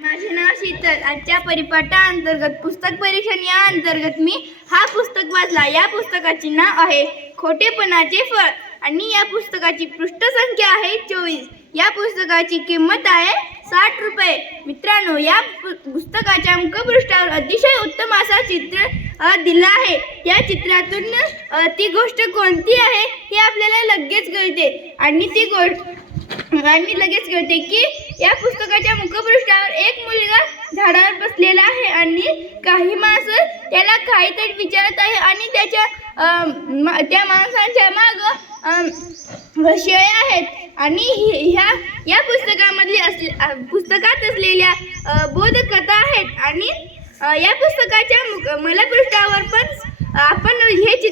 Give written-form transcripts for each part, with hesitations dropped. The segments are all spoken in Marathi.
माझे नाव शीतल. आजच्या परिपाठाअंतर्गत पुस्तक परीक्षण या अंतर्गत मी हा पुस्तक वाचला. या पुस्तकाचे नाव आहे खोटेपणाचे फळ आणि या पुस्तकाची पृष्ठसंख्या आहे 24. या पुस्तकाची किंमत आहे 60 रुपये. मित्रांनो, या पुस्तकाच्या मुखपृष्ठावर अतिशय उत्तम असा चित्र दिला आहे. या चित्रातून ती गोष्ट कोणती आहे हे आपल्याला लगेच कळते आणि लगेच कळते की या पुस्तकाच्या मुखपृष्ठावर एक मुलगा झाडावर बसलेला आहे आणि काही माणसं त्याला काहीतरी विचारत आहे आणि त्या माणसांच्या माग शेळ्या आहेत आणि या पुस्तकात असलेल्या बोधकथा आहेत आणि या पुस्तकाच्या मलपृष्ठावर पण आपण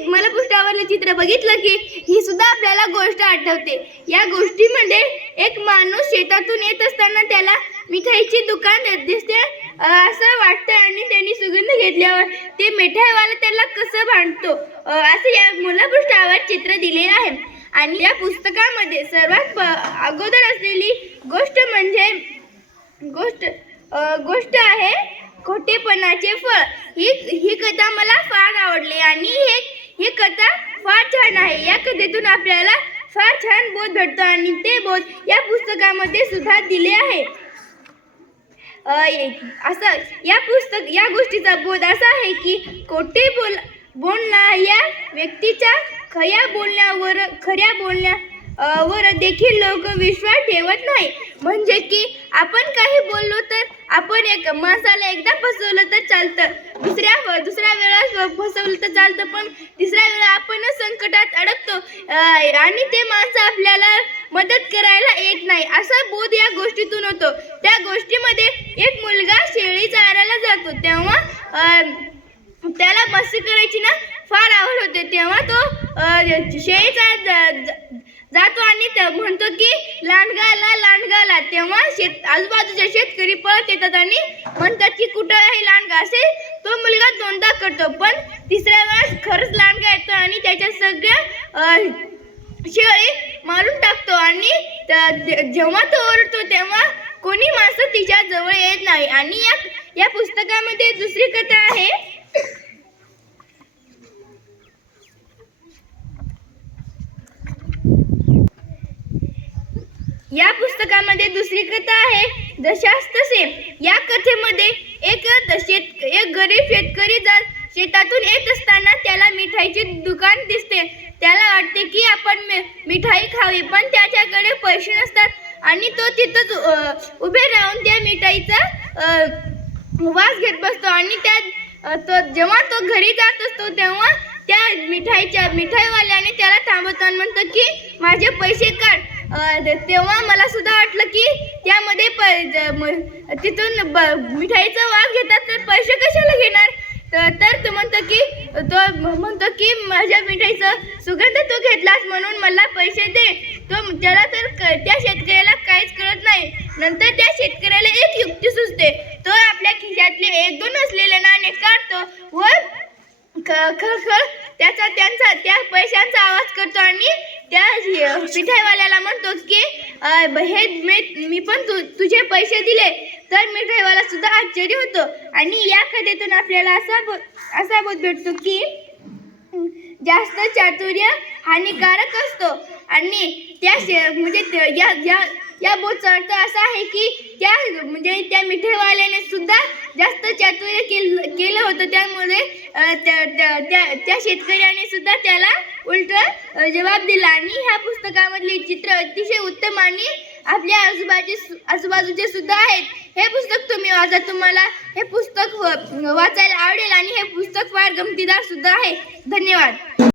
मलपृष्ठावरले चित्र बघितलं की ही सुद्धा आपल्याला गोष्ट आठवते. या गोष्टीमध्ये एक माणूस शेतातून येत असताना त्याला मिठाईची दुकान दिसते असं वाटतं आणि त्यांनी सुगंध घेतल्यावर ते मिठाईवाला त्याला कसं भांडतो असं या मलपृष्ठावर चित्र दिलेलं आहे. आणि या पुस्तकामध्ये सर्वात अगोदर असलेली गोष्ट आहे खोटेपणाचे फळ. ही कथा मला फार आवडली आणि ही कथा फार छान आहे. या कथेतून आपल्याला फार छान बोध भेटतो आणि ते बोध या पुस्तकामध्ये सुद्धा दिले आहे. या गोष्टीचा बोध असा आहे की खोटे बोलणाऱ्या व्यक्तीच्या खऱ्या बोलण्यावर देखील लोक विश्वास ठेवत नाही. म्हणजे की आपण काही बोललो तर आपण एक माणसाला एकदा फसवलं तर चालतं, दुसऱ्या वेळा फसवलं तर चालतं, पण तिसऱ्या वेळा आपणच संकटात अडकतो आणि ते माणसं आपल्याला मदत करायला येत नाही. असा बोध या गोष्टीतून होतो. त्या गोष्टीमध्ये एक मुलगा शेळी चारायला जातो तेव्हा त्याला मस्ती करायची ना फार आवड होते. तेव्हा तो शेळीचा जातो आणि म्हणतो की लांडगाला. तेव्हा आजूबाजूचे शेतकरी पळत येतात आणि म्हणतात की कुठं आहे लांडगा. असे तो मुलगा दोनदा करतो, पण तिसऱ्या वेळेस खरंच लांडगा येतो आणि त्याच्या सगळ्या शेळी मारून टाकतो आणि जेव्हा तो ओरडतो तेव्हा कोणी माणसं तिच्या जवळ येत नाही. आणि या पुस्तकामध्ये दुसरी कथा आहे. या पुस्तकामध्ये दुसरी कथा आहे जशास तसे. या कथेमध्ये एक गरीब शेतकरी शेतातून येत असताना त्याला मिठाईची दुकान दिसते. त्याला वाटते की आपण मिठाई खावी, पण त्याच्याकडे पैसे नसतात आणि तो तिथंच उभे राहून त्या मिठाईचा वास घेत बसतो आणि जेव्हा तो घरी जात असतो तेव्हा त्या मिठाईवाल्याने त्याला थांबवतो आणि म्हणतो की माझे पैसे काढ. तेव्हा मला सुद्धा वाटलं की त्यामध्ये तिथून मिठाईचा वास घेतात तर पैसे कशाला घेणार. तर तो म्हणतो की माझ्या मिठाईचं सुगंध तू घेतलास म्हणून मला पैसे दे. त्याला तर त्या शेतकऱ्याला काहीच कळत नाही. नंतर त्या शेतकऱ्याला एक युक्ती सुचते. तो आपल्या खिशातले 1-2 असलेले नाणे काढतो व खळखळ त्या पैशांचा आवाज करतो आणि त्या मिठाईवाल्याला म्हणतो की मी पण तुझे पैसे दिले. तर मिठाईवाला सुद्धा आश्चर्य होतो. आणि या कथेतून आपल्याला असा बोध भेटतो की जास्त चातुर्य हानिकारक असतो. आणि या बोधचा अर्थ असा आहे की त्या मिठाईवाल्याने सुद्धा जास्त चातुर्य केलं होतं. त्यामुळे त्या शेतकऱ्याने सुद्धा त्याला उलट जबाब दिला. आणि ह्या पुस्तकामधली चित्र अतिशय उत्तम आणि आपल्या आजूबाजूचे सुद्धा आहेत. हे पुस्तक तुम्ही वाचा. तुम्हाला हे पुस्तक वाचायला आवडेल आणि हे पुस्तक फार गमतीदार सुद्धा आहे. धन्यवाद.